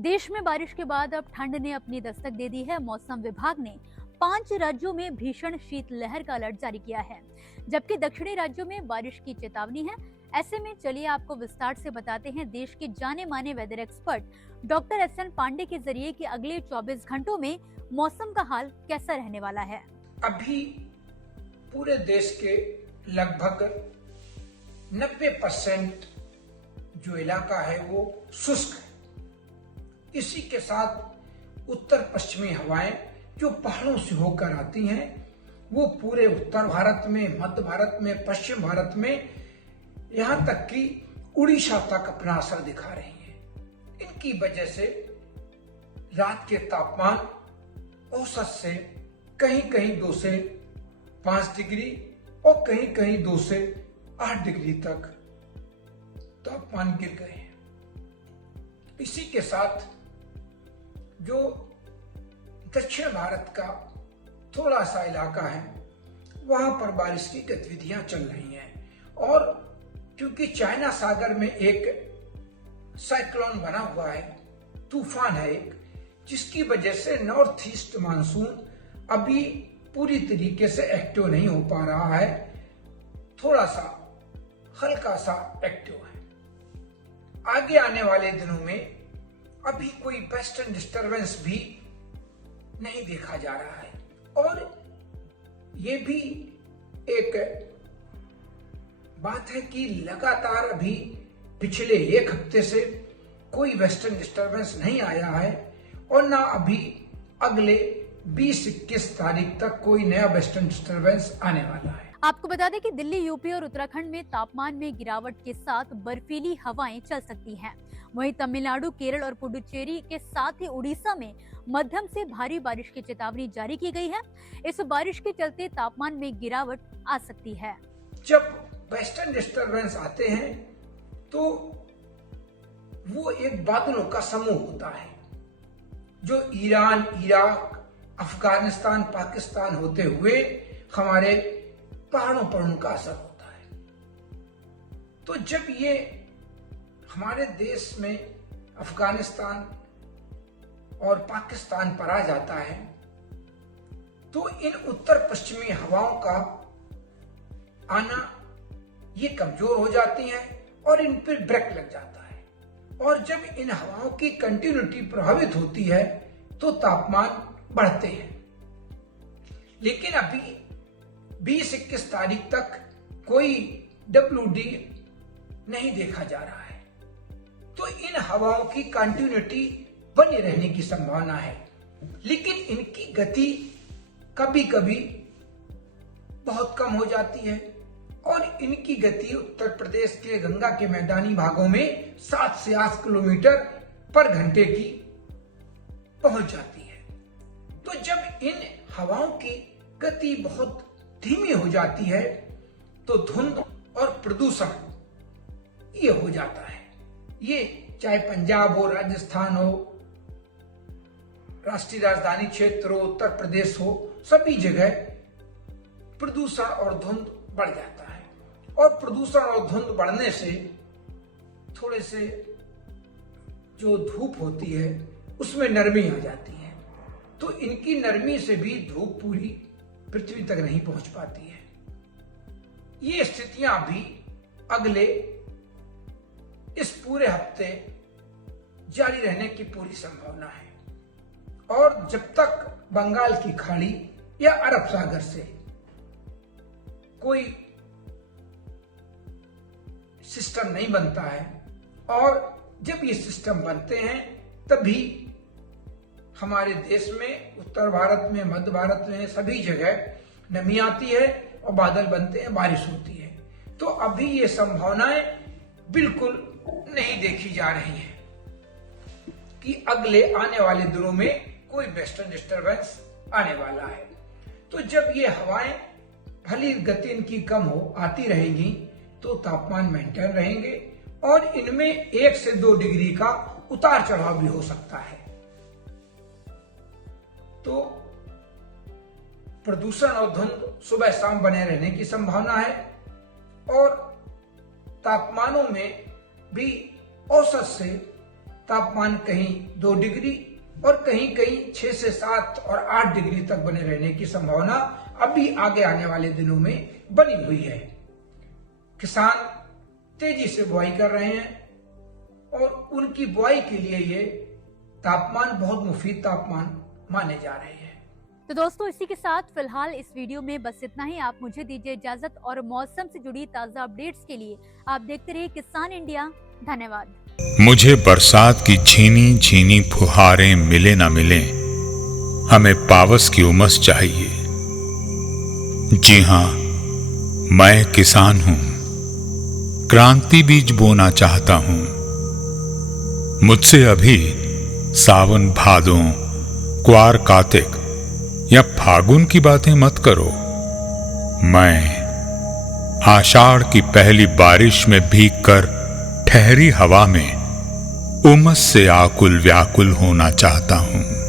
देश में बारिश के बाद अब ठंड ने अपनी दस्तक दे दी है। मौसम विभाग ने 5 राज्यों में भीषण शीतलहर का अलर्ट जारी किया है, जबकि दक्षिणी राज्यों में बारिश की चेतावनी है। ऐसे में चलिए आपको विस्तार से बताते हैं देश के जाने माने weather expert doctor S N. Pandey के जरिए कि अगले 24 घंटों में मौसम का हाल कैसा रहने वाला है। अभी पूरे देश के लगभग 90% जो इलाका है वो शुष्क है। इसी के साथ उत्तर पश्चिमी हवाएं जो पहाड़ों से होकर आती हैं वो पूरे उत्तर भारत में, मध्य भारत में, पश्चिम भारत में, यहाँ तक कि उड़ीसा तक अपना असर दिखा रही हैं। इनकी वजह से रात के तापमान औसत से कहीं कहीं 2 से 5 डिग्री और कहीं कहीं 2 से 8 डिग्री तक तापमान गिर गए हैं। इसी के साथ जो दक्षिण भारत का थोड़ा सा इलाका है वहां पर बारिश की गतिविधियां चल रही हैं और क्योंकि चाइना सागर में एक साइक्लोन बना हुआ है, तूफान है एक, जिसकी वजह से नॉर्थ ईस्ट मानसून अभी पूरी तरीके से एक्टिव नहीं हो पा रहा है, थोड़ा सा हल्का सा एक्टिव है। आगे आने वाले दिनों में अभी कोई वेस्टर्न डिस्टरबेंस भी नहीं देखा जा रहा है और ये भी एक बात है कि लगातार अभी पिछले 1 हफ्ते से कोई वेस्टर्न डिस्टरबेंस नहीं आया है और ना अभी अगले 20-21 तारीख तक कोई नया वेस्टर्न डिस्टरबेंस आने वाला है। आपको बता दें कि दिल्ली, यूपी और उत्तराखंड में तापमान में गिरावट के साथ बर्फीली हवाएं चल सकती हैं। वहीं तमिलनाडु, केरल और पुडुचेरी के साथ ही उड़ीसा में मध्यम से भारी बारिश की चेतावनी जारी की गई है। इस बारिश के चलते तापमान में गिरावट आ सकती है। जब वेस्टर्न डिस्टरबेंस आते हैं तो वो एक बादलों का समूह होता है जो ईरान, इराक, अफगानिस्तान, पाकिस्तान होते हुए हमारे पहाड़ों पर उनका असर होता है। तो जब ये हमारे देश में अफगानिस्तान और पाकिस्तान पर आ जाता है तो इन उत्तर पश्चिमी हवाओं का आना ये कमजोर हो जाती हैं और इन पर ब्रेक लग जाता है और जब इन हवाओं की कंटिन्यूटी प्रभावित होती है तो तापमान बढ़ते हैं। लेकिन अभी 20-21 तारीख तक कोई WD नहीं देखा जा रहा है तो इन हवाओं की कंटिन्यूटी बनी रहने की संभावना है, लेकिन इनकी गति कभी कभी बहुत कम हो जाती है और इनकी गति उत्तर प्रदेश के गंगा के मैदानी भागों में 7 से 8 किलोमीटर पर घंटे की पहुंच जाती है। तो जब इन हवाओं की गति बहुत धीमी हो जाती है तो धुंध और प्रदूषण ये हो जाता है। ये चाहे पंजाब हो, राजस्थान हो, राष्ट्रीय राजधानी क्षेत्र हो, उत्तर प्रदेश हो, सभी जगह प्रदूषण और धुंध बढ़ जाता है और प्रदूषण और धुंध बढ़ने से थोड़े से जो धूप होती है उसमें नरमी आ जाती है तो इनकी नरमी से भी धूप पूरी पृथ्वी तक नहीं पहुंच पाती है। ये स्थितियां भी अगले इस पूरे हफ्ते जारी रहने की पूरी संभावना है और जब तक बंगाल की खाड़ी या अरब सागर से कोई सिस्टम नहीं बनता है और जब ये सिस्टम बनते हैं तभी हमारे देश में, उत्तर भारत में, मध्य भारत में सभी जगह नमी आती है और बादल बनते हैं, बारिश होती है। तो अभी ये संभावनाएं बिल्कुल नहीं देखी जा रही हैं कि अगले आने वाले दिनों में कोई वेस्टर्न डिस्टरबेंस आने वाला है। तो जब ये हवाएं भली गति इनकी कम हो आती रहेंगी तो तापमान मेंटेन रहेंगे और इनमें 1 से 2 डिग्री का उतार चढ़ाव भी हो सकता है। तो प्रदूषण और धुंध सुबह शाम बने रहने की संभावना है और तापमानों में भी औसत से तापमान कहीं 2 डिग्री और कहीं कहीं 6 से 7 और 8 डिग्री तक बने रहने की संभावना अभी आगे आने वाले दिनों में बनी हुई है। किसान तेजी से बुआई कर रहे हैं और उनकी बुआई के लिए ये तापमान बहुत मुफीद तापमान माने जा रहे हैं। तो दोस्तों, इसी के साथ फिलहाल इस वीडियो में बस इतना ही। आप मुझे दीजिए इजाजत और मौसम से जुड़ी ताजा अपडेट्स के लिए आप देखते रहिए किसान इंडिया। धन्यवाद। मुझे बरसात की झीनी झीनी फुहारें मिले ना मिले, हमें पावस की उमस चाहिए। जी हां, मैं किसान हूं, क्रांति बीज बोना चाहता हूं। मुझसे अभी सावन भादों, क्वार कार्तिक या फागुन की बातें मत करो। मैं आषाढ़ की पहली बारिश में भीगकर ठहरी हवा में उमस से आकुल व्याकुल होना चाहता हूं।